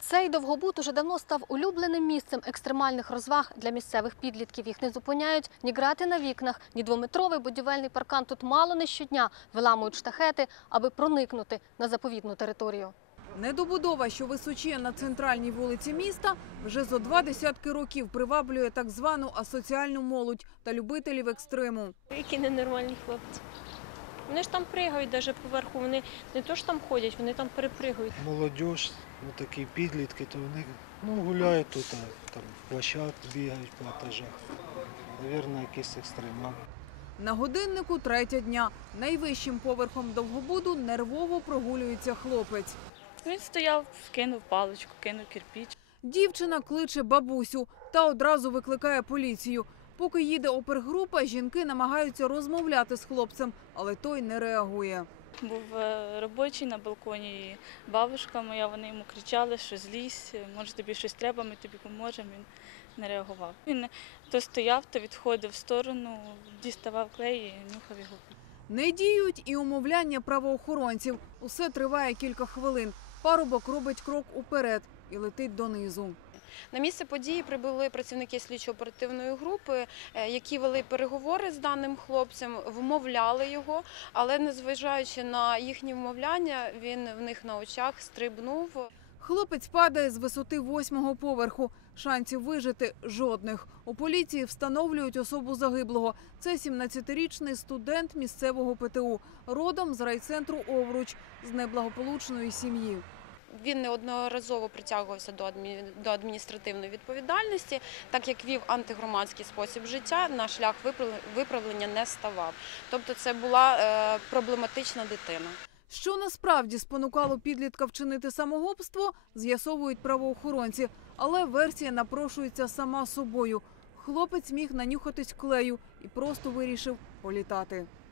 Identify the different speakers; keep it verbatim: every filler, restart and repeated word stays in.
Speaker 1: Цей довгобуд уже давно став улюбленим місцем екстремальних розваг для місцевих підлітків. Їх не зупиняють ні грати на вікнах, ні двометровий будівельний паркан. Тут мало не щодня виламують штахети, аби проникнути на заповідну територію.
Speaker 2: Недобудова, що височіє на центральній вулиці міста, вже зо два десятки років приваблює так звану асоціальну молодь та любителів екстриму.
Speaker 3: Які ненормальні хлопці. Вони ж там пригають навіть поверху, вони не то що там ходять, вони там перепригають.
Speaker 4: Молодіж, ну, такі підлітки, то вони ну, гуляють тут, там площадки бігають по етажах. Навірно, якийсь екстремал.
Speaker 2: На годиннику третя дня. Найвищим поверхом довгобуду нервово прогулюється хлопець.
Speaker 5: Він стояв, кинув паличку, кинув кирпіч.
Speaker 2: Дівчина кличе бабусю та одразу викликає поліцію. Поки їде опергрупа, жінки намагаються розмовляти з хлопцем, але той не реагує.
Speaker 5: Був робочий на балконі, і бабушка моя, вони йому кричали, що злізь, може тобі щось треба, ми тобі поможемо. Він не реагував. Він то стояв, то відходив в сторону, діставав клей і нюхав його.
Speaker 2: Не діють і умовляння правоохоронців. Усе триває кілька хвилин. Парубок робить крок уперед і летить донизу.
Speaker 6: На місце події прибули працівники слідчо-оперативної групи, які вели переговори з даним хлопцем, вмовляли його, але незважаючи на їхні вмовляння, він в них на очах стрибнув.
Speaker 2: Хлопець падає з висоти восьмого поверху. Шансів вижити – жодних. У поліції встановлюють особу загиблого. Це сімнадцятирічний студент місцевого пе те у, родом з райцентру Овруч, з неблагополучної сім'ї.
Speaker 6: Він неодноразово притягувався до адміністративної відповідальності, так як вів антигромадський спосіб життя, на шлях виправлення не ставав. Тобто це була проблематична дитина.
Speaker 2: Що насправді спонукало підлітка вчинити самогубство, з'ясовують правоохоронці. Але версія напрошується сама собою. Хлопець міг нанюхатись клею і просто вирішив політати.